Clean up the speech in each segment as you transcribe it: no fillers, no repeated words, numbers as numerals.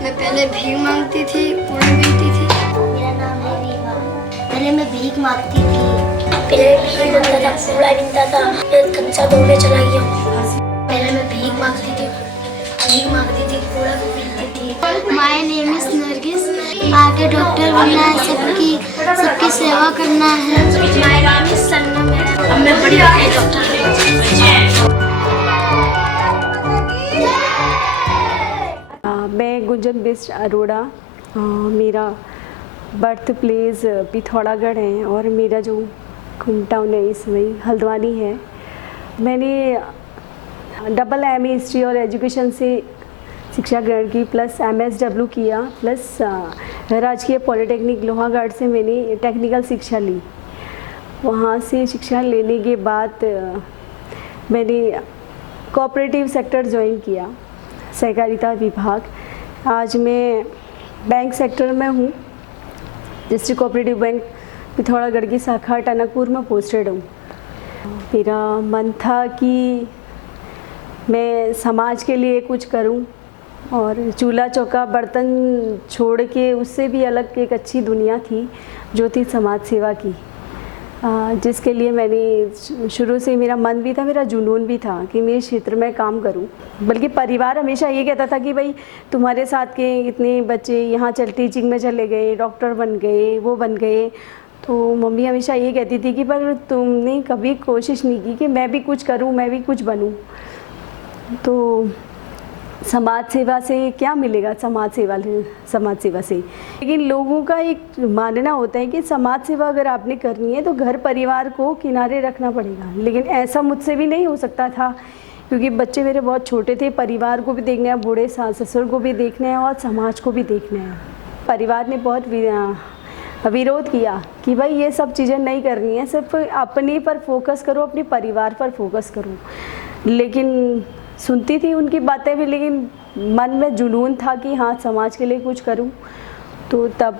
मैं पहले भीख मांगती थी, कूड़ा बीनती थी। मेरा नाम है रीवा। पहले मैं भीख मांगती थी। पहले भीख मांगता था, कूड़ा बीनता था, फिर कच्चा दौड़ने चला गया। पहले मैं भीख मांगती थी, कूड़ा बीनती थी। My name is Nargis. आगे डॉक्टर बनना है, सबकी सेवा करना है। माय नेम इज सन्ना। अब मैं बड़ी होकर डॉक्टर मैं गुंजन बिस्ट अरोड़ा। मेरा बर्थ प्लेस पिथौरागढ़ है और मेरा जो होम टाउन है इस वही हल्द्वानी है। मैंने डबल एम ए हिस्ट्री और एजुकेशन से शिक्षा ग्रहण की, प्लस MSW किया, प्लस राजकीय पॉलिटेक्निक लोहागढ़ से मैंने टेक्निकल शिक्षा ली। वहाँ से शिक्षा लेने के बाद मैंने कोऑपरेटिव सेक्टर ज्वाइन किया, सहकारिता विभाग। आज मैं बैंक सेक्टर में हूँ, डिस्ट्रिक्ट कोऑपरेटिव बैंक पिथौरागढ़ की शाखा टनकपुर में पोस्टेड हूँ। मेरा मन था कि मैं समाज के लिए कुछ करूं और चूल्हा चौका बर्तन छोड़ के उससे भी अलग एक अच्छी दुनिया थी जो थी समाज सेवा की, जिसके लिए मैंने शुरू से मेरा मन भी था, मेरा जुनून भी था कि मैं इस क्षेत्र में काम करूं। बल्कि परिवार हमेशा ये कहता था कि भाई तुम्हारे साथ के इतने बच्चे यहाँ टीचिंग में चले गए, डॉक्टर बन गए, वो बन गए। तो मम्मी हमेशा ये कहती थी कि पर तुमने कभी कोशिश नहीं की कि मैं भी कुछ करूं, मैं भी कुछ बनूं। तो समाज सेवा से क्या मिलेगा, समाज सेवा से। लेकिन लोगों का एक मानना होता है कि समाज सेवा अगर आपने करनी है तो घर परिवार को किनारे रखना पड़ेगा। लेकिन ऐसा मुझसे भी नहीं हो सकता था क्योंकि बच्चे मेरे बहुत छोटे थे, परिवार को भी देखना है, बूढ़े सास ससुर को भी देखना है और समाज को भी देखना है। परिवार ने बहुत विरोध किया कि भाई ये सब चीज़ें नहीं करनी है, सिर्फ अपने पर फोकस करो, अपने परिवार पर फोकस करो। लेकिन सुनती थी उनकी बातें भी, लेकिन मन में जुनून था कि हाँ समाज के लिए कुछ करूं। तो तब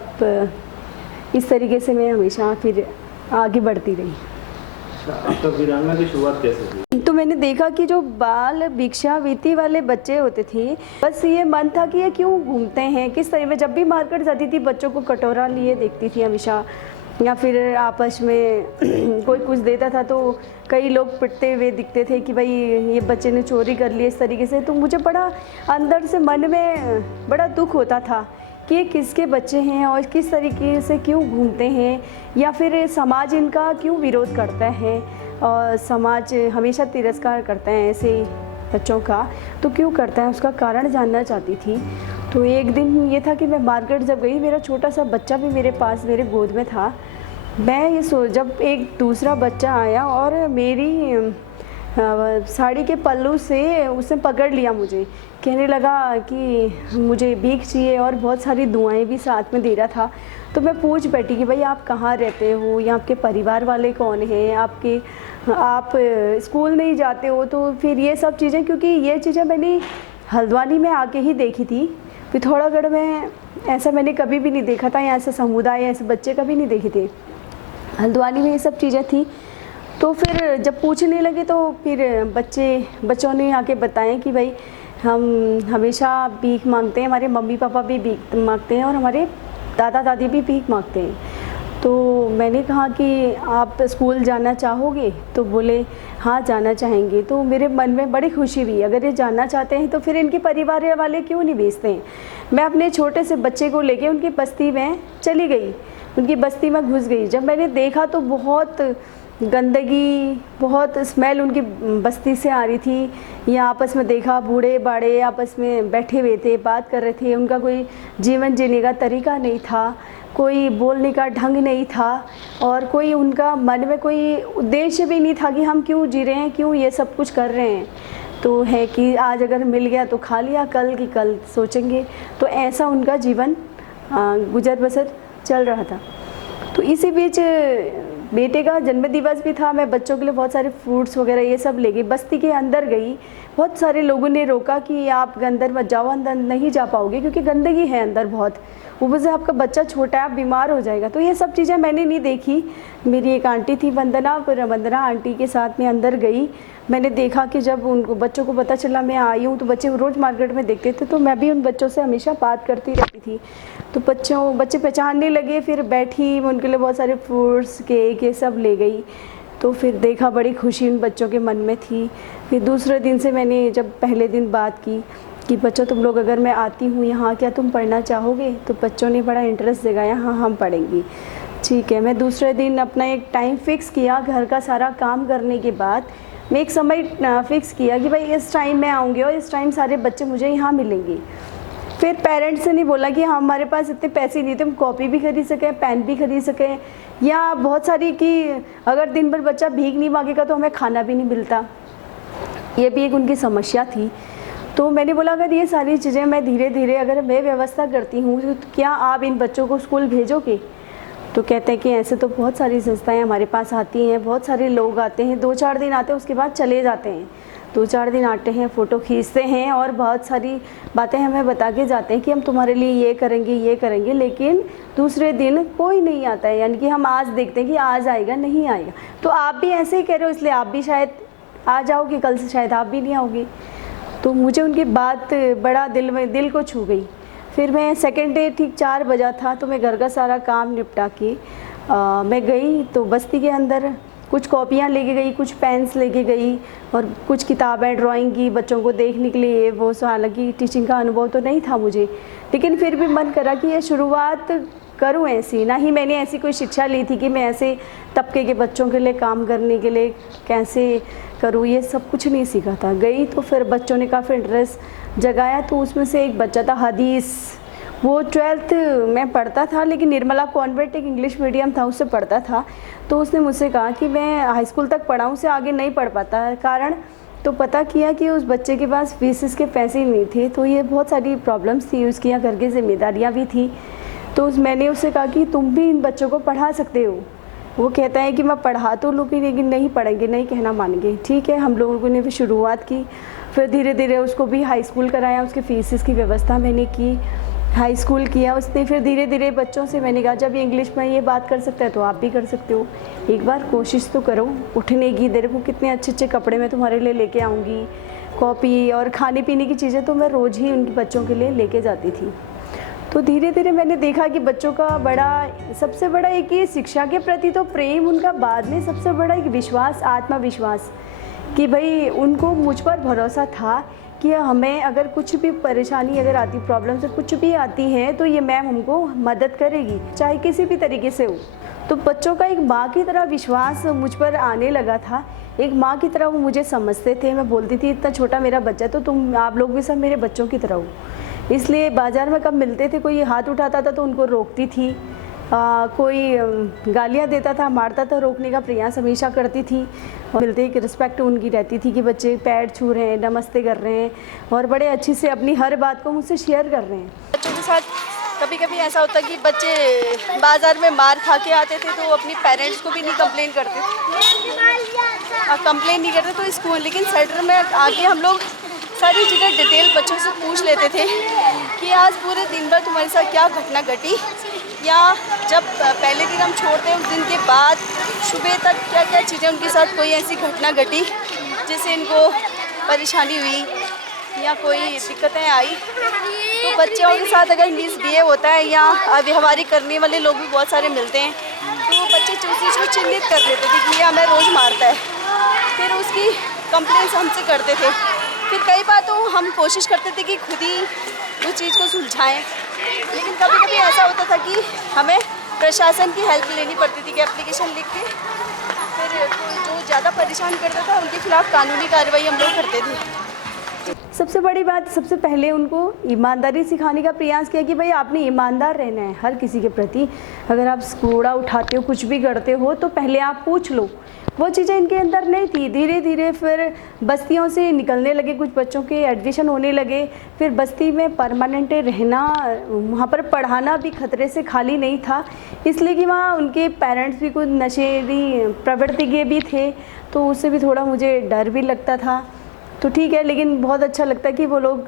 इस तरीके से मैं हमेशा फिर आगे बढ़ती रही। आपका वीरांगना की शुरुआत कैसे हुई? तो मैंने देखा कि जो बाल भिक्षावृत्ति वाले बच्चे होते थे, बस ये मन था कि ये क्यों घूमते हैं, किस तरह में। जब भी मार्केट जाती थी बच्चों को कटोरा लिए देखती थी हमेशा, या फिर आपस में कोई कुछ देता था तो कई लोग पिटते हुए दिखते थे कि भाई ये बच्चे ने चोरी कर ली, इस तरीके से। तो मुझे बड़ा अंदर से मन में बड़ा दुख होता था कि ये किसके बच्चे हैं और किस तरीके से क्यों घूमते हैं, या फिर समाज इनका क्यों विरोध करता है और समाज हमेशा तिरस्कार करता है ऐसे बच्चों का, तो क्यों करता है, उसका कारण जानना चाहती थी। तो एक दिन ये था कि मैं मार्केट जब गई, मेरा छोटा सा बच्चा भी मेरे पास मेरे गोद में था। मैं ये जब एक दूसरा बच्चा आया और मेरी साड़ी के पल्लू से उसने पकड़ लिया मुझे, कहने लगा कि मुझे भीख चाहिए और बहुत सारी दुआएं भी साथ में दे रहा था। तो मैं पूछ बैठी कि भाई आप कहाँ रहते हो, या आपके परिवार वाले कौन हैं, आप स्कूल नहीं जाते हो। तो फिर ये सब चीज़ें, क्योंकि ये चीज़ें मैंने हल्द्वानी में आके ही देखी थी, पिथौरागढ़ में ऐसा मैंने कभी भी नहीं देखा था, यहाँ ऐसा समुदाय ऐसे बच्चे कभी नहीं देखे थे। हल्द्वानी में ये सब चीज़ें थी। तो फिर जब पूछने लगे तो फिर बच्चों ने आके बताएं कि भाई हम हमेशा भीख मांगते हैं, हमारे मम्मी पापा भी भीख मांगते हैं और हमारे दादा दादी भी भीख मांगते हैं। तो मैंने कहा कि आप स्कूल जाना चाहोगे? तो बोले हाँ जाना चाहेंगे। तो मेरे मन में बड़ी खुशी हुई, अगर ये जानना चाहते हैं तो फिर इनके परिवार वाले क्यों नहीं भेजते हैं। मैं अपने छोटे से बच्चे को लेके उनकी बस्ती में चली गई, उनकी बस्ती में घुस गई। जब मैंने देखा तो बहुत गंदगी, बहुत स्मेल उनकी बस्ती से आ रही थी। या आपस में देखा बूढ़े बाड़े आपस में बैठे हुए थे, बात कर रहे थे, उनका कोई जीवन जीने का तरीका नहीं था, कोई बोलने का ढंग नहीं था, और कोई उनका मन में कोई उद्देश्य भी नहीं था कि हम क्यों जी रहे हैं, क्यों ये सब कुछ कर रहे हैं। तो है कि आज अगर मिल गया तो खा लिया, कल की कल सोचेंगे। तो ऐसा उनका जीवन गुजर बसर चल रहा था। तो इसी बीच बेटे का जन्मदिवस भी था, मैं बच्चों के लिए बहुत सारे फ्रूट्स वगैरह ये सब ले गई, बस्ती के अंदर गई। बहुत सारे लोगों ने रोका कि आप अंदर मत जाओ, अंदर नहीं जा पाओगे क्योंकि गंदगी है अंदर बहुत, ऊपर से आपका बच्चा छोटा है, आप बीमार हो जाएगा। तो ये सब चीज़ें मैंने नहीं देखी। मेरी एक आंटी थी वंदना, फिर वंदना आंटी के साथ में अंदर गई। मैंने देखा कि जब उनको बच्चों को पता चला मैं आई हूँ तो बच्चे रोज़ मार्केट में देखते थे, तो मैं भी उन बच्चों से हमेशा बात करती रहती थी। तो बच्चे पहचानने लगे, फिर बैठी, मैं उनके लिए बहुत सारे फ्रूट्स, केक ये सब ले गई। तो फिर देखा बड़ी खुशी उन बच्चों के मन में थी। फिर दूसरे दिन से मैंने जब पहले दिन बात की कि बच्चों तुम लोग अगर मैं आती हूँ यहाँ क्या तुम पढ़ना चाहोगे? तो बच्चों ने बड़ा इंटरेस्ट दिखाया, हाँ हम पढ़ेंगी। ठीक है, मैं दूसरे दिन अपना एक टाइम फ़िक्स किया। घर का सारा काम करने के बाद मैं एक समय फ़िक्स किया कि भाई इस टाइम मैं आऊँगी और इस टाइम सारे बच्चे मुझे यहाँ मिलेंगे। फिर पेरेंट्स से नहीं बोला कि हाँ हमारे पास इतने पैसे नहीं थे हम कॉपी भी खरीद सकें, पेन भी खरीद सकें, या बहुत सारी कि अगर दिन भर बच्चा भीख नहीं मांगेगा तो हमें खाना भी नहीं मिलता। ये भी एक उनकी समस्या थी। तो मैंने बोला अगर ये सारी चीज़ें मैं धीरे धीरे अगर मैं व्यवस्था करती हूँ तो क्या आप इन बच्चों को स्कूल भेजोगे? तो कहते हैं कि ऐसे तो बहुत सारी संस्थाएं हमारे पास आती हैं, बहुत सारे लोग आते हैं, 2-4 दिन आते हैं उसके बाद चले जाते हैं। 2-4 दिन आते हैं, फ़ोटो खींचते हैं और बहुत सारी बातें हमें बता के जाते हैं कि हम तुम्हारे लिए ये करेंगे, लेकिन दूसरे दिन कोई नहीं आता है। यानी कि हम आज देखते हैं कि आज आएगा, नहीं आएगा। तो आप भी ऐसे ही कह रहे हो, इसलिए आप भी शायद आ जाओगे, कल से शायद आप भी नहीं आओगे। तो मुझे उनकी बात बड़ा दिल को छू गई। फिर मैं सेकेंड डे ठीक 4 बजा था तो मैं घर का सारा काम निपटा के मैं गई। तो बस्ती के अंदर कुछ कॉपियाँ लेके गई, कुछ पेन्स लेके गई और कुछ किताबें ड्राइंग की बच्चों को देखने के लिए। वो हालांकि टीचिंग का अनुभव तो नहीं था मुझे, लेकिन फिर भी मन करा कि ये शुरुआत करूं ऐसी। ना ही मैंने ऐसी कोई शिक्षा ली थी कि मैं ऐसे तबके के बच्चों के लिए काम करने के लिए कैसे करूं, ये सब कुछ नहीं सीखा था। गई तो फिर बच्चों ने काफ़ी इंटरेस्ट जगाया। तो उसमें से एक बच्चा था हदीस, वो 12th में पढ़ता था, लेकिन निर्मला कॉन्वेंट एक इंग्लिश मीडियम था उससे पढ़ता था। तो उसने मुझसे कहा कि मैं हाई स्कूल तक पढ़ाऊँ, से आगे नहीं पढ़ पाता। कारण तो पता किया कि उस बच्चे के पास फीस के पैसे नहीं थे। तो ये बहुत सारी प्रॉब्लम्स थी, उसकी यहाँ घर की जिम्मेदारियाँ भी थी। तो मैंने उससे कहा कि तुम भी इन बच्चों को पढ़ा सकते हो। वो कहता है कि मैं पढ़ा तो लूँ लेकिन नहीं पढ़ेंगे, नहीं कहना मानेंगे। ठीक है, हम लोगों ने भी शुरुआत की। फिर धीरे धीरे उसको भी हाई स्कूल कराया, उसके फीस की व्यवस्था मैंने की, हाई स्कूल किया उसने। फिर धीरे धीरे बच्चों से मैंने कहा जब ये इंग्लिश में ये बात कर सकता है तो आप भी कर सकते हो, एक बार कोशिश तो करो उठने की। देखो कितने अच्छे अच्छे कपड़े मैं तुम्हारे लिए लेके आऊँगी, कॉपी और खाने पीने की चीज़ें तो मैं रोज़ ही उनके बच्चों के लिए लेके जाती थी। तो धीरे धीरे मैंने देखा कि बच्चों का सबसे बड़ा एक ये शिक्षा के प्रति तो प्रेम, उनका बाद में सबसे बड़ा एक विश्वास, आत्मविश्वास, कि भाई उनको मुझ पर भरोसा था कि हमें अगर कुछ भी परेशानी अगर आती, प्रॉब्लम से कुछ भी आती है तो ये मैम हमको मदद करेगी, चाहे किसी भी तरीके से हो। तो बच्चों का एक माँ की तरह विश्वास मुझ पर आने लगा था। एक माँ की तरह वो मुझे समझते थे। मैं बोलती थी इतना छोटा मेरा बच्चा है तो आप लोग भी सब मेरे बच्चों की तरह हो। इसलिए बाज़ार में कब मिलते थे, कोई हाथ उठाता था तो उनको रोकती थी, कोई गालियाँ देता था, मारता था, रोकने का प्रयास हमेशा करती थी। और मिलते ही रिस्पेक्ट उनकी रहती थी कि बच्चे पैर छू रहे हैं, नमस्ते कर रहे हैं और बड़े अच्छे से अपनी हर बात को मुझसे शेयर कर रहे हैं। बच्चों के साथ कभी कभी ऐसा होता कि बच्चे बाज़ार में मार खा के आते थे तो अपनी पेरेंट्स को भी नहीं कंप्लेन करते तो स्कूल, लेकिन सेंटर में आके हम लोग सारी चीज़ें डिटेल बच्चों से पूछ लेते थे कि आज पूरे दिन भर तुम्हारे साथ क्या घटना घटी, या जब पहले दिन हम छोड़ते हैं उस दिन के बाद सुबह तक क्या क्या चीज़ें उनके साथ कोई ऐसी घटना घटी जिससे इनको परेशानी हुई या कोई दिक्कतें आई। तो बच्चों के साथ अगर मिसबिहेव होता है या अव्यवहारिक करने वाले लोग भी बहुत सारे मिलते हैं तो बच्चे चूसी को चिन्हित कर लेते थे कि ये हमें रोज़ मारता है, फिर उसकी कंप्लेंट्स हमसे करते थे। फिर कई बार तो हम कोशिश करते थे कि खुद ही उस चीज़ को सुलझाएं, लेकिन कभी कभी ऐसा होता था कि हमें प्रशासन की हेल्प लेनी पड़ती थी कि एप्लीकेशन लिख के फिर जो ज़्यादा परेशान करता था उनके खिलाफ कानूनी कार्रवाई हम लोग करते थे। सबसे बड़ी बात, सबसे पहले उनको ईमानदारी सिखाने का प्रयास किया कि भाई आपने ईमानदार रहना है हर किसी के प्रति। अगर आप कूड़ा उठाते हो, कुछ भी करते हो तो पहले आप पूछ लो। वो चीज़ें इनके अंदर नहीं थी। धीरे धीरे फिर बस्तियों से निकलने लगे, कुछ बच्चों के एडमिशन होने लगे। फिर बस्ती में परमानेंट रहना, वहाँ पर पढ़ाना भी खतरे से खाली नहीं था, इसलिए कि वहाँ उनके पेरेंट्स भी कुछ नशेड़ी प्रवृत्ति के भी थे, तो उससे भी थोड़ा मुझे डर भी लगता था। तो ठीक है, लेकिन बहुत अच्छा लगता है कि वो लोग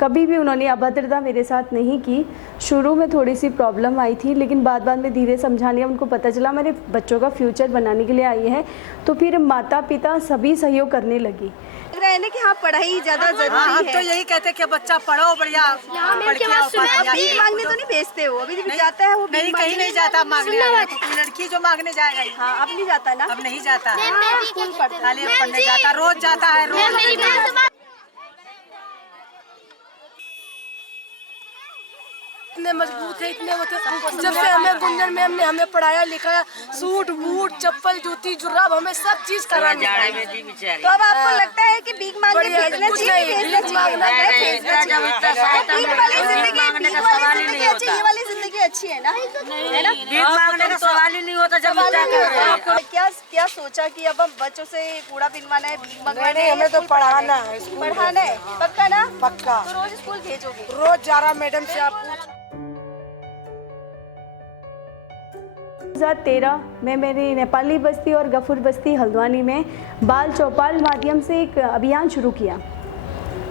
कभी भी उन्होंने अभद्रता मेरे साथ नहीं की। शुरू में थोड़ी सी प्रॉब्लम आई थी, लेकिन बाद में धीरे समझा लिया, उनको पता चला मेरे बच्चों का फ्यूचर बनाने के लिए आई है, तो फिर माता पिता सभी सहयोग करने लगी। लग रहा है ना कि हाँ पढ़ाई ज़्यादा ज़रूरी है। हम तो यही कहते हैं कि बच्चा पढ़ो बढ़िया, पढ़ के आओ, भीख मांगने तो नहीं भेजते हो? अभी भी जाता है वो? नहीं, कहीं नहीं जाता मांगने। कोई लड़की जो मांगने जाएगा ही। हाँ, अब नहीं जाता ना? अब नहीं जाता है, स्कूल पढ़ता खाली अब पढ़ने जाता, रोज जाता है, रोज। इतने मजबूत है, इतने होते। जब से हमें गुंजन मैम ने हमें पढ़ाया लिखाया, सूट बूट चप्पल जूती जुर्राब हमें सब चीज करा। तो अब आपको लगता है कि भीख मांगने भेजना चाहिए? भीख वाली जिंदगी अच्छी, ये वाली जिंदगी अच्छी है ना? है ना? भीख मांगने का सवाल ही नहीं होता जब क्या सोचा कि अब हम बच्चों से कूड़ा बिनवाना है, भीख मंगवाना है? हमें तो पढ़ाना है, पढ़ाना है पक्का ना? पक्का। तो रोज स्कूल भेजोगे? रोज जा रहा मैडम से आप 2013 में मेरी नेपाली बस्ती और गफूर बस्ती हल्द्वानी में बाल चौपाल माध्यम से एक अभियान शुरू किया,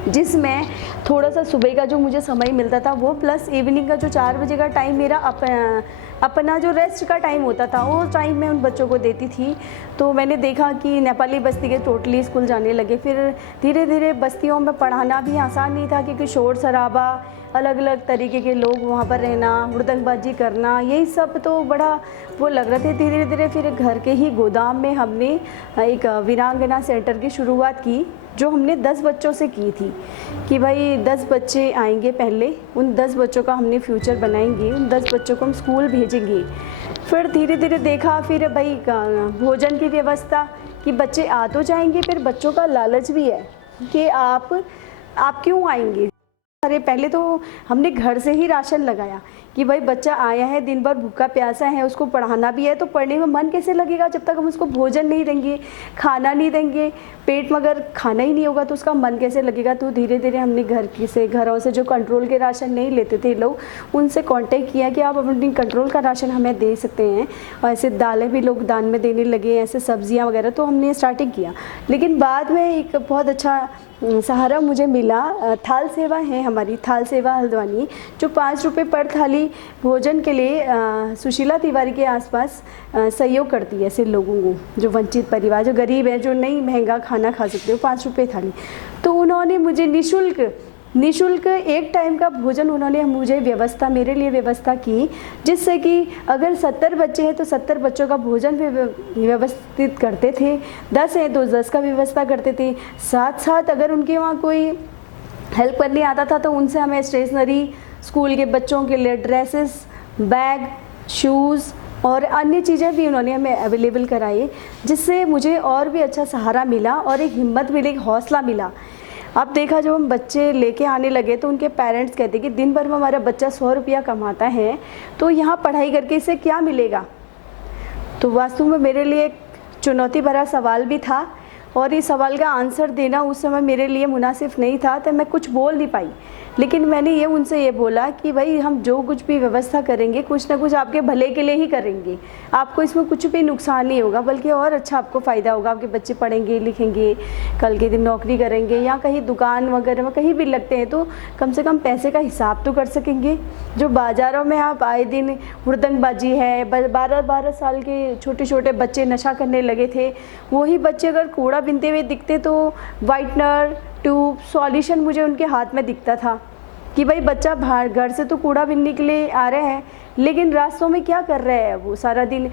जिसमें थोड़ा सा सुबह का जो मुझे समय मिलता था वो, प्लस इवनिंग का जो 4 बजे का टाइम मेरा अपना जो रेस्ट का टाइम होता था, वो टाइम मैं उन बच्चों को देती थी। तो मैंने देखा कि नेपाली बस्ती के टोटली स्कूल जाने लगे। फिर धीरे धीरे बस्तियों में पढ़ाना भी आसान नहीं था, क्योंकि शोर शराबा, अलग अलग तरीके के लोग वहाँ पर रहना, हुड़दंगबाजी करना, यही सब तो बड़ा वो लग रहे थे। धीरे धीरे फिर घर के ही गोदाम में हमने एक वीरांगना सेंटर की शुरुआत की, जो हमने 10 बच्चों से की थी कि भाई 10 बच्चे आएंगे पहले, उन 10 बच्चों का हमने फ्यूचर बनाएंगे, उन 10 बच्चों को हम स्कूल भेजेंगे। फिर धीरे धीरे देखा, फिर भाई भोजन की व्यवस्था कि बच्चे आ तो जाएंगे, फिर बच्चों का लालच भी है कि आप क्यों आएंगे। अरे पहले तो हमने घर से ही राशन लगाया कि भाई बच्चा आया है, दिन भर भूखा प्यासा है, उसको पढ़ाना भी है, तो पढ़ने में मन कैसे लगेगा जब तक हम उसको भोजन नहीं देंगे, खाना नहीं देंगे। पेट में अगर खाना ही नहीं होगा तो उसका मन कैसे लगेगा। तो धीरे धीरे हमने घरों से जो कंट्रोल के राशन नहीं लेते थे लोग, उनसे कांटेक्ट किया कि आप अपनी कंट्रोल का राशन हमें दे सकते हैं। और ऐसे दालें भी लोग दान में देने लगे, ऐसे सब्जियां वगैरह, तो हमने स्टार्टिंग किया। लेकिन बाद में एक बहुत अच्छा सहारा मुझे मिला, थाल सेवा है हमारी, थाल सेवा हल्द्वानी, जो 5 रुपये पर थाली भोजन के लिए सुशीला तिवारी के आसपास सहयोग करती है ऐसे लोगों को, जो वंचित परिवार, जो गरीब है, जो नहीं महंगा खाना खा सकते हो, 5 रुपये थाली। तो उन्होंने मुझे निःशुल्क एक टाइम का भोजन उन्होंने मुझे मेरे लिए व्यवस्था की, जिससे कि अगर 70 बच्चे हैं तो 70 बच्चों का भोजन व्यवस्थित करते थे, 10 हैं तो 10 का व्यवस्था करते थे। साथ साथ अगर उनके वहाँ कोई हेल्प करने आता था तो उनसे हमें स्टेशनरी, स्कूल के बच्चों के लिए ड्रेसेस, बैग, शूज़ और अन्य चीज़ें भी उन्होंने हमें अवेलेबल कराई, जिससे मुझे और भी अच्छा सहारा मिला और एक हिम्मत मिली, एक हौसला मिला। अब देखा, जब हम बच्चे लेके आने लगे तो उनके पेरेंट्स कहते कि दिन भर में हमारा बच्चा 100 रुपया कमाता है, तो यहाँ पढ़ाई करके इसे क्या मिलेगा। तो वास्तव में मेरे लिए एक चुनौती भरा सवाल भी था, और इस सवाल का आंसर देना उस समय मेरे लिए मुनासिब नहीं था, तो मैं कुछ बोल नहीं पाई। लेकिन मैंने उनसे ये बोला कि भाई हम जो कुछ भी व्यवस्था करेंगे, कुछ ना कुछ आपके भले के लिए ही करेंगे, आपको इसमें कुछ भी नुकसान नहीं होगा, बल्कि और अच्छा आपको फ़ायदा होगा। आपके बच्चे पढ़ेंगे लिखेंगे, कल के दिन नौकरी करेंगे, या कहीं दुकान वगैरह में कहीं भी लगते हैं तो कम से कम पैसे का हिसाब तो कर सकेंगे। जो बाज़ारों में आप आए दिन हुड़दंगबाजी है, 12-12 साल के छोटे छोटे बच्चे नशा करने लगे थे, वही बच्चे अगर कूड़ा बीनते हुए दिखते तो वाइटनर, ट्यूब, सॉल्यूशन मुझे उनके हाथ में दिखता था कि भाई बच्चा बाहर घर से तो कूड़ा बीनने के लिए आ रहे हैं, लेकिन रास्तों में क्या कर रहे हैं वो सारा दिन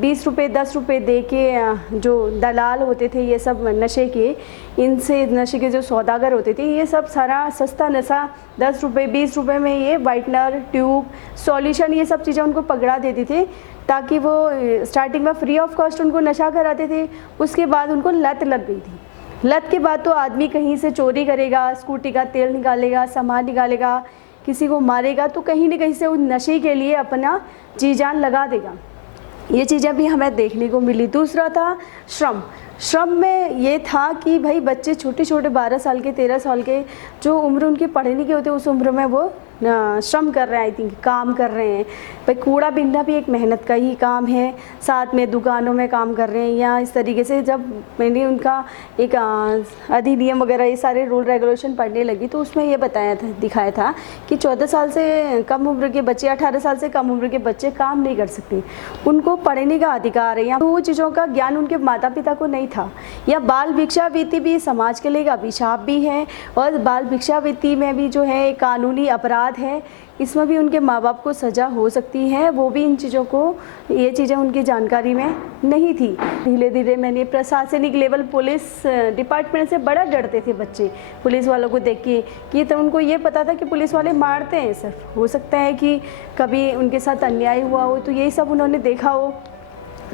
20 रुपये 10 रुपये दे के जो दलाल होते थे ये सब नशे के, इनसे नशे के जो सौदागर होते थे, ये सब सारा सस्ता नशा 10 रुपये 20 रुपये में ये वाइटनर, ट्यूब, सॉल्यूशन, ये सब चीज़ें उनको पकड़ा देते थे, ताकि वो स्टार्टिंग में फ्री ऑफ कॉस्ट उनको नशा कराते थे। उसके बाद उनको लत लग गई थी। लत के बाद तो आदमी कहीं से चोरी करेगा, स्कूटी का तेल निकालेगा, सामान निकालेगा, किसी को मारेगा, तो कहीं ना कहीं से उस नशे के लिए अपना जी जान लगा देगा। ये चीज़ें भी हमें देखने को मिली। दूसरा था श्रम। श्रम में ये था कि भाई बच्चे छोटे छोटे 12 साल के 13 साल के जो उम्र उनकी पढ़ने की होती है उस उम्र में वो श्रम कर रहे हैं, आई थिंक काम कर रहे हैं। भाई कूड़ा बिनना भी एक मेहनत का ही काम है, साथ में दुकानों में काम कर रहे हैं या इस तरीके से। जब मैंने उनका एक अधिनियम वगैरह ये सारे रूल रेगुलेशन पढ़ने लगी तो उसमें ये बताया था, दिखाया था कि 14 साल से कम उम्र के बच्चे, 18 साल से कम उम्र के बच्चे काम नहीं कर सकते, उनको पढ़ने का अधिकार है। या वो चीज़ों का ज्ञान उनके माता पिता को नहीं था। या बाल भिक्षावृत्ति भी समाज के लिए एक अभिशाप भी है, और बाल भिक्षावृत्ति में भी जो है एक कानूनी अपराध है, इसमें भी उनके माँ बाप को सज़ा हो सकती है। वो भी इन चीज़ों को, ये चीज़ें उनकी जानकारी में नहीं थी। धीरे धीरे मैंने प्रशासनिक लेवल पुलिस डिपार्टमेंट से बड़ा डरते थे बच्चे पुलिस वालों को देख के, कि तो उनको ये पता था कि पुलिस वाले मारते हैं सिर्फ, हो सकता है कि कभी उनके साथ अन्याय हुआ हो, तो यही सब उन्होंने देखा हो।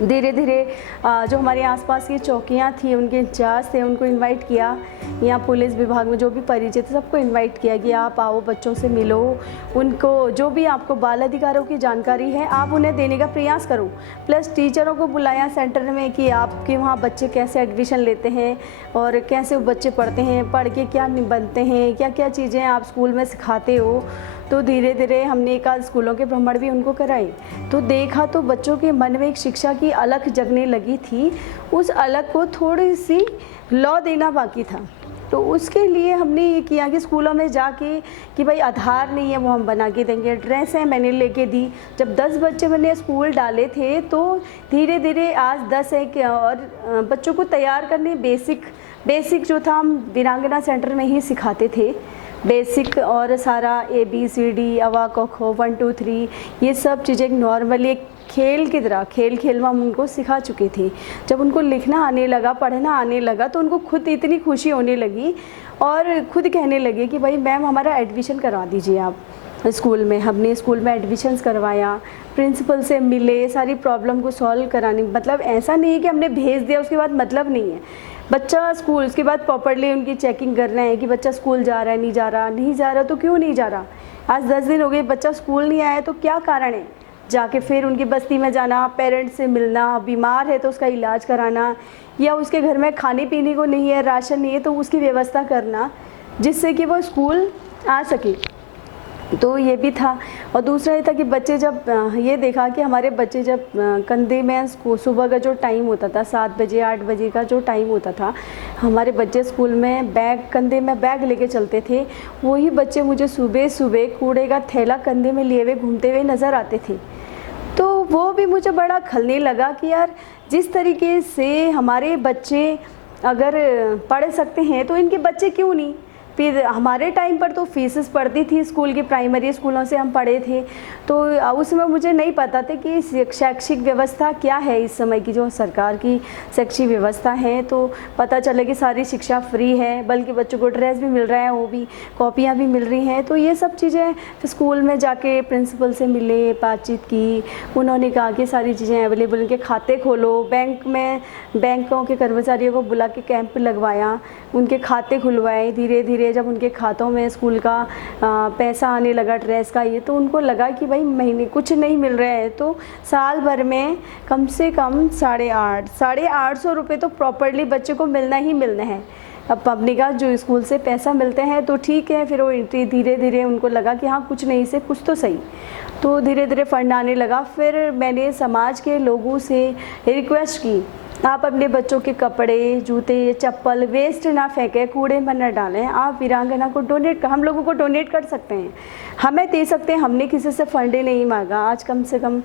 धीरे धीरे जो हमारे आसपास की चौकियाँ थी, उनके इंचार्ज थे, उनको इनवाइट किया, यहाँ पुलिस विभाग में जो भी परिचित थे सबको इनवाइट किया कि आप आओ, बच्चों से मिलो, उनको जो भी आपको बाल अधिकारों की जानकारी है आप उन्हें देने का प्रयास करो। प्लस टीचरों को बुलाया सेंटर में कि आपके वहाँ बच्चे कैसे एडमिशन लेते हैं और कैसे वो बच्चे पढ़ते हैं, पढ़ के क्या बनते हैं, क्या क्या चीज़ें आप स्कूल में सिखाते हो। तो धीरे धीरे हमने एक आध स्कूलों के भ्रमण भी उनको कराए, तो देखा तो बच्चों के मन में एक शिक्षा की अलख जगने लगी थी। उस अलख को थोड़ी सी लौ देना बाकी था। तो उसके लिए हमने ये किया कि स्कूलों में जाके कि भाई आधार नहीं है वो हम बना के देंगे, ड्रेसें मैंने लेके दी। जब 10 बच्चे मैंने स्कूल डाले थे तो धीरे धीरे आज 10 है कि, और बच्चों को तैयार करने बेसिक जो था हम वीरांगना सेंटर में ही सिखाते थे, बेसिक और सारा ABCD अवा क ख 1 2 3 ये सब चीज़ें नॉर्मली एक खेल की तरह खेल में हम उनको सिखा चुके थे। जब उनको लिखना आने लगा, पढ़ना आने लगा, तो उनको खुद इतनी खुशी होने लगी और खुद कहने लगे कि भाई मैम हमारा एडमिशन करवा दीजिए आप स्कूल में। हमने स्कूल में एडमिशन्स करवाया, प्रिंसिपल से मिले, सारी प्रॉब्लम को सॉल्व कराने। मतलब ऐसा नहीं है कि हमने भेज दिया उसके बाद मतलब नहीं है, बच्चा स्कूल उसके बाद प्रॉपर्ली उनकी चेकिंग कर रहे हैं कि बच्चा स्कूल जा रहा है, नहीं जा रहा तो क्यों नहीं जा रहा। आज 10 दिन हो गए बच्चा स्कूल नहीं आया तो क्या कारण है, जाके फिर उनकी बस्ती में जाना, पेरेंट्स से मिलना, बीमार है तो उसका इलाज कराना, या उसके घर में खाने पीने को नहीं है, राशन नहीं है तो उसकी व्यवस्था करना जिससे कि वो स्कूल आ सके। तो ये भी था। और दूसरा ये था कि बच्चे जब ये देखा कि हमारे बच्चे जब कंधे में सुबह का जो टाइम होता था 7 बजे 8 बजे का जो टाइम होता था, हमारे बच्चे स्कूल में कंधे में बैग लेके चलते थे, वही बच्चे मुझे सुबह सुबह कूड़े का थैला कंधे में लिए हुए घूमते हुए नज़र आते थे। तो वो भी मुझे बड़ा खलने लगा कि यार जिस तरीके से हमारे बच्चे अगर पढ़ सकते हैं तो इनके बच्चे क्यों नहीं। फिर हमारे टाइम पर तो फीसेस पड़ती थी स्कूल की, प्राइमरी स्कूलों से हम पढ़े थे, तो उसमें मुझे नहीं पता था कि शैक्षिक व्यवस्था क्या है इस समय की, जो सरकार की शैक्षिक व्यवस्था है। तो पता चला कि सारी शिक्षा फ्री है, बल्कि बच्चों को ड्रेस भी मिल रहा है, वो भी कॉपियाँ भी मिल रही हैं। तो ये सब चीज़ें स्कूल में जाके प्रिंसिपल से मिले, बातचीत की, उन्होंने कहा कि सारी चीज़ें अवेलेबल, उनके खाते खोलो, बैंकों के कर्मचारियों को बुला के कैंप लगवाया, उनके खाते खुलवाए। धीरे धीरे जब उनके खातों में स्कूल का पैसा आने लगा ड्रेस का, ये तो उनको लगा कि भाई महीने कुछ नहीं मिल रहा है, तो साल भर में कम से कम 850 रुपये तो प्रॉपर्ली बच्चे को मिलना ही मिलना है। अब पब्लिक का जो स्कूल से पैसा मिलते हैं तो ठीक है, फिर वो धीरे धीरे उनको लगा कि हाँ कुछ नहीं से कुछ तो सही, तो धीरे धीरे फंड आने लगा। फिर मैंने समाज के लोगों से रिक्वेस्ट की, आप अपने बच्चों के कपड़े, जूते, चप्पल वेस्ट ना फेंकें, कूड़े में न डालें, आप वीरांगना को हम लोगों को डोनेट कर सकते हैं, हमें दे सकते हैं। हमने किसी से फंड नहीं मांगा, आज कम से कम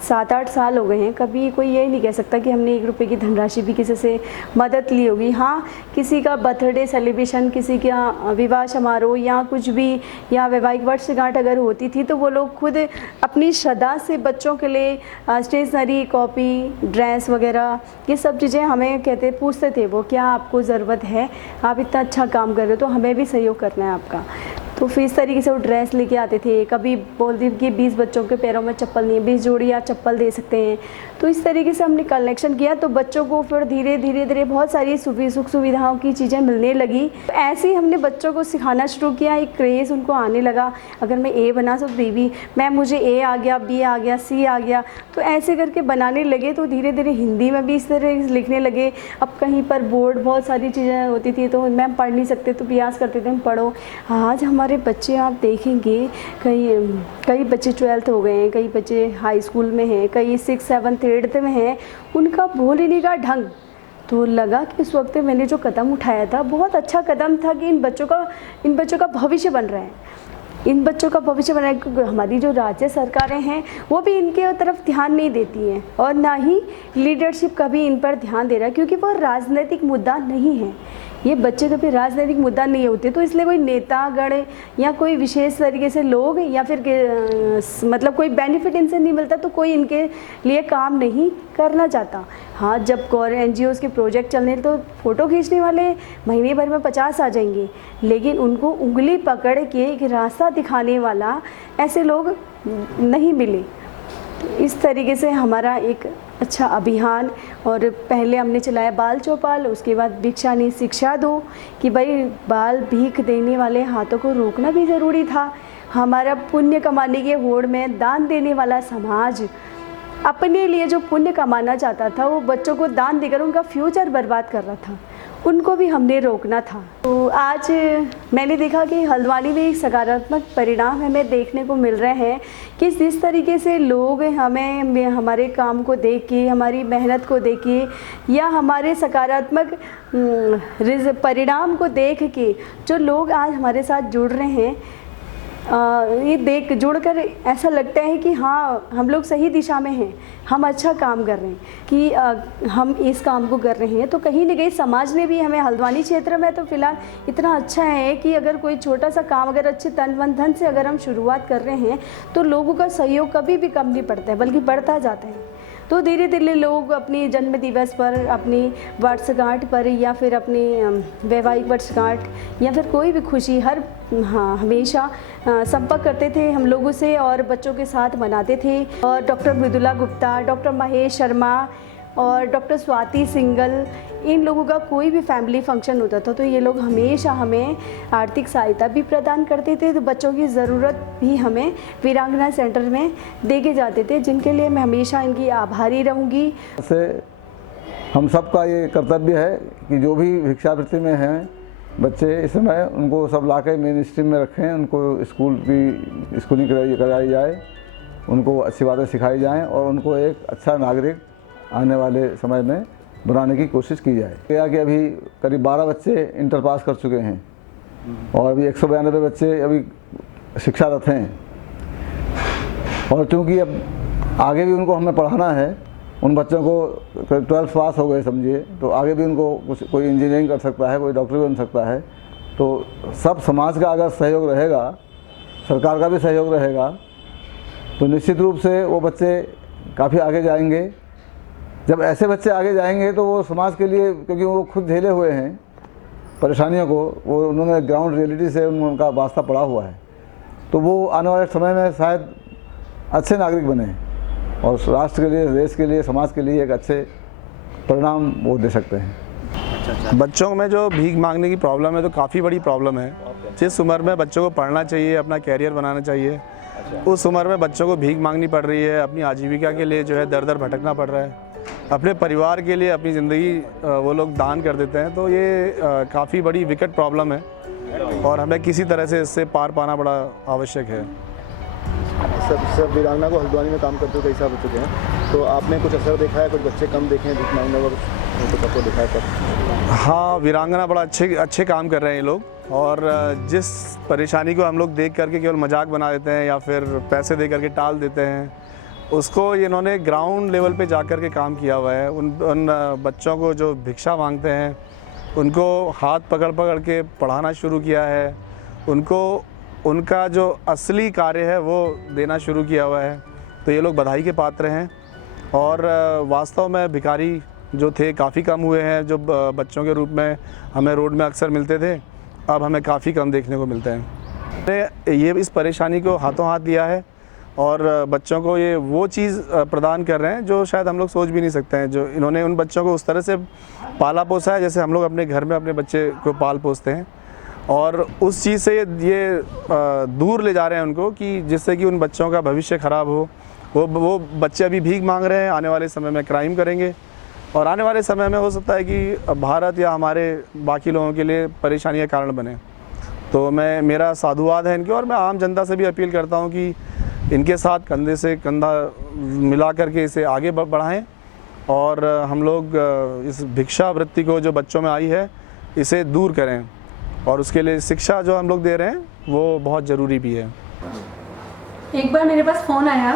7-8 साल हो गए हैं, कभी कोई ये नहीं कह सकता कि हमने 1 रुपये की धनराशि भी किसी से मदद ली होगी। हाँ, किसी का बर्थडे सेलिब्रेशन, किसी का विवाह समारोह या कुछ भी, या वैवाहिक वर्षगांठ अगर होती थी तो वो लोग खुद अपनी श्रद्धा से बच्चों के लिए स्टेशनरी, कॉपी, ड्रेस वगैरह ये सब चीज़ें हमें पूछते थे वो, क्या आपको ज़रूरत है, आप इतना अच्छा काम कर रहे हो तो हमें भी सहयोग करना है आपका। तो फिर इस तरीके से वो ड्रेस लेके आते थे। कभी बोलते कि 20 बच्चों के पैरों में चप्पल नहीं है, 20 जोड़ी आप चप्पल दे सकते हैं। तो इस तरीके से हमने कलेक्शन किया, तो बच्चों को फिर धीरे धीरे बहुत सारी सुख सुविधाओं की चीज़ें मिलने लगी। तो ऐसे ही हमने बच्चों को सिखाना शुरू किया, एक क्रेज़ उनको आने लगा। अगर मैं ए बना तो बेबी मैम मुझे ए आ गया, बी आ गया, सी आ गया, तो ऐसे करके बनाने लगे। तो धीरे धीरे हिंदी में भी इस तरह लिखने लगे। अब कहीं पर बोर्ड बहुत सारी चीज़ें होती थी तो मैम पढ़ नहीं सकते तो प्रयास करते थे हम पढ़ो। आज हमारे बच्चे आप देखेंगे कई बच्चे 12th हो गए हैं, कई बच्चे हाई स्कूल में हैं, कई 6, 7, 8 में हैं। उनका बोलने का ढंग तो लगा कि उस वक्त मैंने जो कदम उठाया था बहुत अच्छा कदम था कि इन बच्चों का भविष्य बन रहा है। इन बच्चों का भविष्य बनाए, क्योंकि हमारी जो राज्य सरकारें हैं वो भी इनके तरफ ध्यान नहीं देती हैं और ना ही लीडरशिप का भी इन पर ध्यान दे रहा है, क्योंकि वो राजनीतिक मुद्दा नहीं है। ये बच्चे कभी राजनीतिक मुद्दा नहीं होते, तो इसलिए कोई नेतागण या कोई विशेष तरीके से लोग या फिर मतलब कोई बेनिफिट इनसे नहीं मिलता तो कोई इनके लिए काम नहीं करना चाहता। हाँ, जब NGOs के प्रोजेक्ट चल रहे तो फ़ोटो खींचने वाले महीने भर में 50 आ जाएंगे, लेकिन उनको उंगली पकड़ के एक रास्ता दिखाने वाला ऐसे लोग नहीं मिले। इस तरीके से हमारा एक अच्छा अभियान, और पहले हमने चलाया बाल चौपाल, उसके बाद भिक्षा नहीं शिक्षा दो, कि भाई बाल भीख देने वाले हाथों को रोकना भी ज़रूरी था। हमारा पुण्य कमाने के होड़ में दान देने वाला समाज अपने लिए जो पुण्य कमाना चाहता था वो बच्चों को दान देकर उनका फ्यूचर बर्बाद कर रहा था, उनको भी हमने रोकना था। तो आज मैंने देखा कि हल्द्वानी में एक सकारात्मक परिणाम हमें देखने को मिल रहे हैं कि जिस तरीके से लोग हमें हमारे काम को देख के, हमारी मेहनत को देख के या हमारे सकारात्मक परिणाम को देख के जो लोग आज हमारे साथ जुड़ रहे हैं, ये जुड़कर ऐसा लगता है कि हाँ हम लोग सही दिशा में हैं, हम अच्छा काम कर रहे हैं कि हम इस काम को कर रहे हैं। तो कहीं न कहीं समाज ने भी हमें हल्द्वानी क्षेत्र में तो फिलहाल इतना अच्छा है कि अगर कोई छोटा सा काम अगर अच्छे तन मन धन से अगर हम शुरुआत कर रहे हैं तो लोगों का सहयोग कभी भी कम नहीं पड़ता है, बल्कि बढ़ता जाता है। तो धीरे धीरे लोग अपनी जन्म दिवस पर, अपनी वर्षगांठ पर या फिर अपनी वैवाहिक वर्षगांठ या फिर कोई भी खुशी हमेशा संपर्क करते थे हम लोगों से और बच्चों के साथ मनाते थे। और डॉक्टर मृदुला गुप्ता, डॉक्टर महेश शर्मा और डॉक्टर स्वाति सिंगल, इन लोगों का कोई भी फैमिली फंक्शन होता था तो ये लोग हमेशा हमें आर्थिक सहायता भी प्रदान करते थे। तो बच्चों की ज़रूरत भी हमें वीरांगना सेंटर में दे के जाते थे, जिनके लिए मैं हमेशा इनकी आभारी रहूँगी। से हम सबका ये कर्तव्य है कि जो भी भिक्षावृत्ति में हैं बच्चे इस समय, उनको सब ला के मेन स्ट्रीम में रखें, उनको स्कूलिंग कराई जाए, उनको अच्छी बातें सिखाई जाएँ और उनको एक अच्छा नागरिक आने वाले समय में बनाने की कोशिश की जाए। क्या कि अभी करीब 12 बच्चे इंटर पास कर चुके हैं और अभी 192 बच्चे अभी शिक्षारत हैं, और चूँकि अब आगे भी उनको हमें पढ़ाना है, उन बच्चों को 12th पास हो गए समझिए, तो आगे भी उनको कोई इंजीनियरिंग कर सकता है, कोई डॉक्टर बन सकता है। तो सब समाज का अगर सहयोग रहेगा, सरकार का भी सहयोग रहेगा, तो निश्चित रूप से वो बच्चे काफ़ी आगे जाएंगे। जब ऐसे बच्चे आगे जाएंगे तो वो समाज के लिए, क्योंकि वो खुद झेले हुए हैं परेशानियों को, वो उन्होंने ग्राउंड रियलिटी से उनका वास्ता पड़ा हुआ है, तो वो आने वाले समय में शायद अच्छे नागरिक बने और राष्ट्र के लिए, देश के लिए, समाज के लिए एक अच्छे परिणाम वो दे सकते हैं। बच्चों में जो भीख मांगने की प्रॉब्लम है तो काफ़ी बड़ी प्रॉब्लम है। जिस उम्र में बच्चों को पढ़ना चाहिए, अपना कैरियर बनाना चाहिए, उस उम्र में बच्चों को भीख मांगनी पड़ रही है। अपनी आजीविका के लिए जो है दर दर भटकना पड़ रहा है, अपने परिवार के लिए अपनी ज़िंदगी वो लोग दान कर देते हैं। तो ये काफ़ी बड़ी विकट प्रॉब्लम है और हमें किसी तरह से इससे पार पाना बड़ा आवश्यक है। सब वीरांगना को हल्द्वानी में काम करते हुए कई साल हो चुके हैं, तो आपने कुछ असर देखा है, कुछ बच्चे कम देखे हैं भीख मांगने और कुछ आपको दिखा है? हाँ, वीरांगना बड़ा अच्छे काम कर रहे हैं ये लोग, और जिस परेशानी को हम लोग देख करके केवल मजाक बना देते हैं या फिर पैसे दे करके टाल देते हैं, उसको इन्होंने ग्राउंड लेवल पे जा कर के काम किया हुआ है। उन बच्चों को जो भिक्षा मांगते हैं उनको हाथ पकड़ के पढ़ाना शुरू किया है, उनको उनका जो असली कार्य है वो देना शुरू किया हुआ है। तो ये लोग बधाई के पात्र हैं और वास्तव में भिखारी जो थे काफ़ी कम हुए हैं, जो बच्चों के रूप में हमें रोड में अक्सर मिलते थे, अब हमें काफ़ी कम देखने को मिलते हैं। ये इस परेशानी को हाथों हाथ लिया है और बच्चों को ये वो चीज़ प्रदान कर रहे हैं जो शायद हम लोग सोच भी नहीं सकते हैं। जो इन्होंने उन बच्चों को उस तरह से पाला पोसा है जैसे हम लोग अपने घर में अपने बच्चे को पाल पोसते हैं, और उस चीज़ से ये दूर ले जा रहे हैं उनको कि जिससे कि उन बच्चों का भविष्य ख़राब हो। वो बच्चे अभी भीख मांग रहे हैं, आने वाले समय में क्राइम करेंगे और आने वाले समय में हो सकता है कि भारत या हमारे बाकी लोगों के लिए परेशानी का कारण बने। तो मेरा साधुवाद है इनके, और मैं आम जनता से भी अपील करता हूँ कि इनके साथ कंधे से कंधा मिला करके इसे आगे बढ़ाएं और हम लोग इस भिक्षा वृत्ति को जो बच्चों में आई है इसे दूर करें, और उसके लिए शिक्षा जो हम लोग दे रहे हैं वो बहुत ज़रूरी भी है। एक बार मेरे पास फ़ोन आया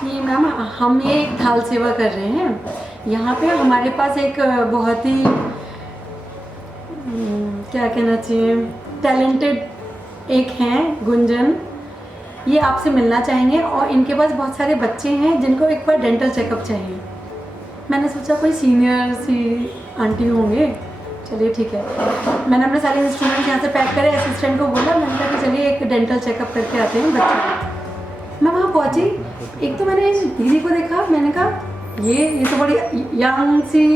कि मैम हम ये एक थाल सेवा कर रहे हैं, यहाँ पे हमारे पास एक बहुत ही क्या कहना चाहिए टैलेंटेड एक हैं गुंजन, ये आपसे मिलना चाहेंगे और इनके पास बहुत सारे बच्चे हैं जिनको एक बार डेंटल चेकअप चाहिए। मैंने सोचा कोई सीनियर सी आंटी होंगे, चलिए ठीक है। मैंने अपने सारे इंस्ट्रूमेंट यहाँ से पैक करे, असिस्टेंट को बोला, मैंने कहा कि चलिए एक डेंटल चेकअप करके आते हैं बच्चों को। मैं वहाँ पहुँची, एक तो मैंने इस दीदी को देखा, मैंने कहा ये तो बड़ी यंग सी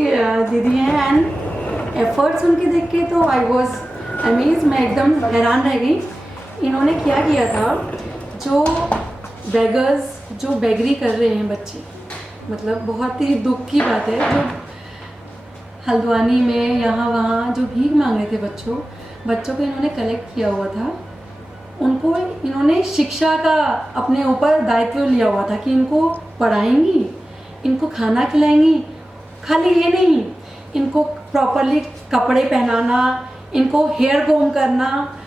दीदी हैं एंड एफर्ट्स उनके देख के तो आई वॉज अमेज, मैं एकदम हैरान रह गई। इन्होंने क्या किया था, जो बेगर्स जो बेगरी कर रहे हैं बच्चे, मतलब बहुत ही दुख की बात है, जो हल्द्वानी में यहाँ वहाँ जो भीख मांग रहे थे बच्चों को इन्होंने कलेक्ट किया हुआ था। उनको इन्होंने शिक्षा का अपने ऊपर दायित्व लिया हुआ था कि इनको पढ़ाएंगी, इनको खाना खिलाएंगी, खाली ये नहीं, इनको प्रॉपरली कपड़े पहनाना, इनको हेयर कोम करना,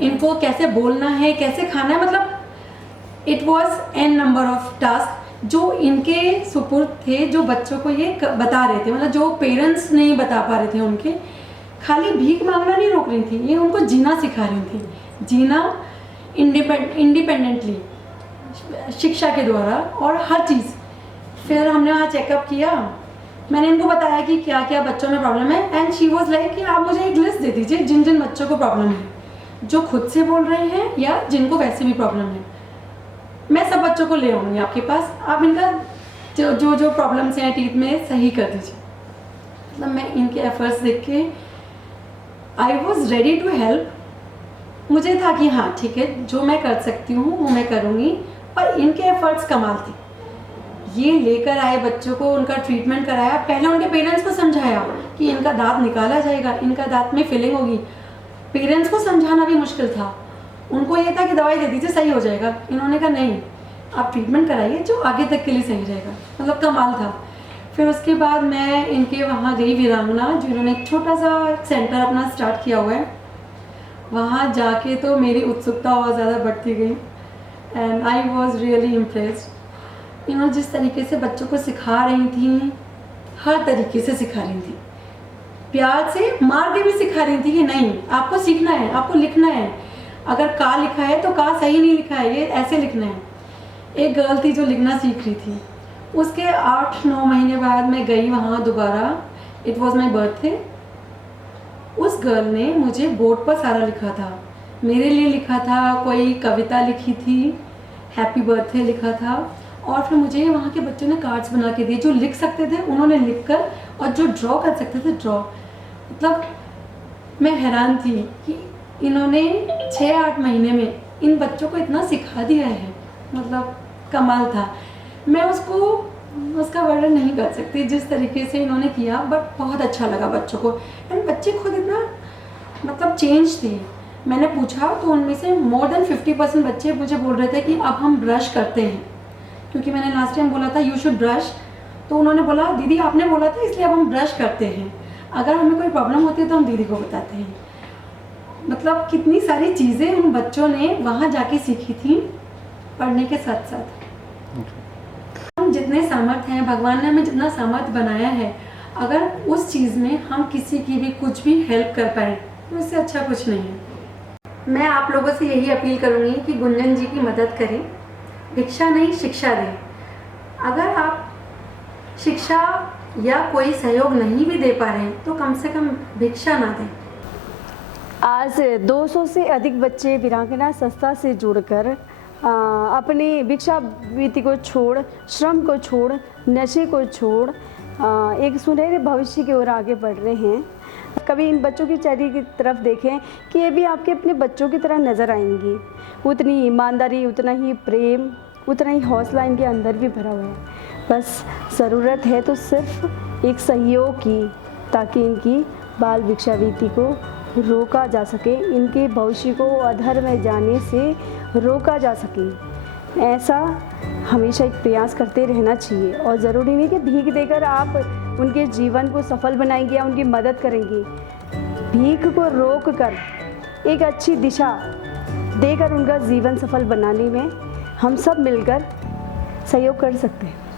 इनको कैसे बोलना है, कैसे खाना है, मतलब it was an number of task जो इनके सुपुर्द थे, जो बच्चों को ये बता रहे थे, मतलब जो पेरेंट्स नहीं बता पा रहे थे उनके। खाली भीख मांगना नहीं रोक रही थी, ये उनको जीना सिखा रही थी, जीना इंडिपेंडेंटली शिक्षा के द्वारा और हर चीज़। फिर हमने वहाँ चेकअप किया, मैंने इनको बताया कि क्या क्या बच्चों में प्रॉब्लम है एंड शी वॉज लाइक कि आप मुझे एक लिस्ट दे दीजिए जिन जिन बच्चों को प्रॉब्लम है, जो खुद से बोल रहे हैं या जिनको वैसे भी प्रॉब्लम है, मैं सब बच्चों को ले आऊँगी आपके पास, आप इनका जो प्रॉब्लम्स हैं टीथ में सही कर दीजिए। मतलब मैं इनके एफर्ट्स देख के I was ready to help. मुझे था कि हाँ ठीक है, जो मैं कर सकती हूँ वो मैं करूँगी, पर इनके एफर्ट्स कमाल थे। ये लेकर आए बच्चों को, उनका ट्रीटमेंट कराया, पहले उनके पेरेंट्स को समझाया कि इनका दांत निकाला जाएगा, इनका दांत में फिलिंग होगी। पेरेंट्स को समझाना भी मुश्किल था, उनको ये था कि दवाई दे दीजिए सही हो जाएगा। इन्होंने कहा नहीं, आप ट्रीटमेंट कराइए जो आगे तक के लिए सही रहेगा। मतलब कमाल था। फिर उसके बाद मैं इनके वहाँ गई वीरांगना, जो इन्होंने एक छोटा सा सेंटर अपना स्टार्ट किया हुआ है, वहाँ जाके तो मेरी उत्सुकता और ज़्यादा बढ़ती गई and I was really impressed. इन्होंने जिस तरीके से बच्चों को सिखा रही थी, हर तरीके से सिखा रही थी, प्यार से मार के भी सिखा रही थी कि नहीं आपको सीखना है, आपको लिखना है, अगर का लिखा है तो का सही नहीं लिखा है, ये ऐसे लिखना है। एक गर्ल थी जो लिखना सीख रही थी, उसके 8-9 महीने बाद मैं गई वहाँ दोबारा, इट वॉज माई बर्थडे। उस गर्ल ने मुझे बोर्ड पर सारा लिखा था, मेरे लिए लिखा था, कोई कविता लिखी थी, हैप्पी बर्थडे लिखा था, और फिर मुझे वहाँ के बच्चों ने कार्ड्स बना के दिए, जो लिख सकते थे उन्होंने लिख कर, और जो ड्रॉ कर सकते थे ड्रॉ। मतलब मैं हैरान थी कि इन्होंने 6-8 महीने में इन बच्चों को इतना सिखा दिया है, मतलब कमाल था। मैं उसका वर्णन नहीं कर सकती जिस तरीके से इन्होंने किया, बट बहुत अच्छा लगा बच्चों को। एंड बच्चे खुद इतना मतलब चेंज थे। मैंने पूछा तो उनमें से मोर देन 50% बच्चे मुझे बोल रहे थे कि अब हम ब्रश करते हैं, क्योंकि मैंने लास्ट टाइम बोला था यू शुड ब्रश, तो उन्होंने बोला दीदी आपने बोला था इसलिए अब हम ब्रश करते हैं, अगर हमें कोई प्रॉब्लम होती है तो हम दीदी को बताते हैं। मतलब कितनी सारी चीज़ें उन बच्चों ने वहाँ जाके सीखी थी पढ़ने के साथ साथ। हम जितने सामर्थ्य हैं, भगवान ने हमें जितना सामर्थ्य बनाया है, अगर उस चीज़ में हम किसी की भी कुछ भी हेल्प कर पाएँ तो इससे अच्छा कुछ नहीं है। मैं आप लोगों से यही अपील करूँगी कि गुंजन जी की मदद करें, भिक्षा नहीं शिक्षा दें। अगर आप शिक्षा या कोई सहयोग नहीं भी दे पा रहे हैं तो कम से कम भिक्षा ना दें। आज 200 से अधिक बच्चे वीरांगना संस्था से जुड़कर अपनी भिक्षावृत्ति को छोड़, श्रम को छोड़, नशे को छोड़ एक सुनहरे भविष्य की ओर आगे बढ़ रहे हैं। कभी इन बच्चों की चेहरे की तरफ देखें कि ये भी आपके अपने बच्चों की तरह नज़र आएंगी। उतनी ईमानदारी, उतना ही प्रेम, उतना ही हौसला इनके अंदर भी भरा हुआ है। बस ज़रूरत है तो सिर्फ एक सहयोग की, ताकि इनकी बाल भिक्षावृत्ति को रोका जा सके, इनके भविष्य को अधर में जाने से रोका जा सके। ऐसा हमेशा एक प्रयास करते रहना चाहिए। और ज़रूरी नहीं कि भीख देकर आप उनके जीवन को सफल बनाएंगे या उनकी मदद करेंगे। भीख को रोक कर एक अच्छी दिशा देकर उनका जीवन सफल बनाने में हम सब मिलकर सहयोग कर सकते हैं।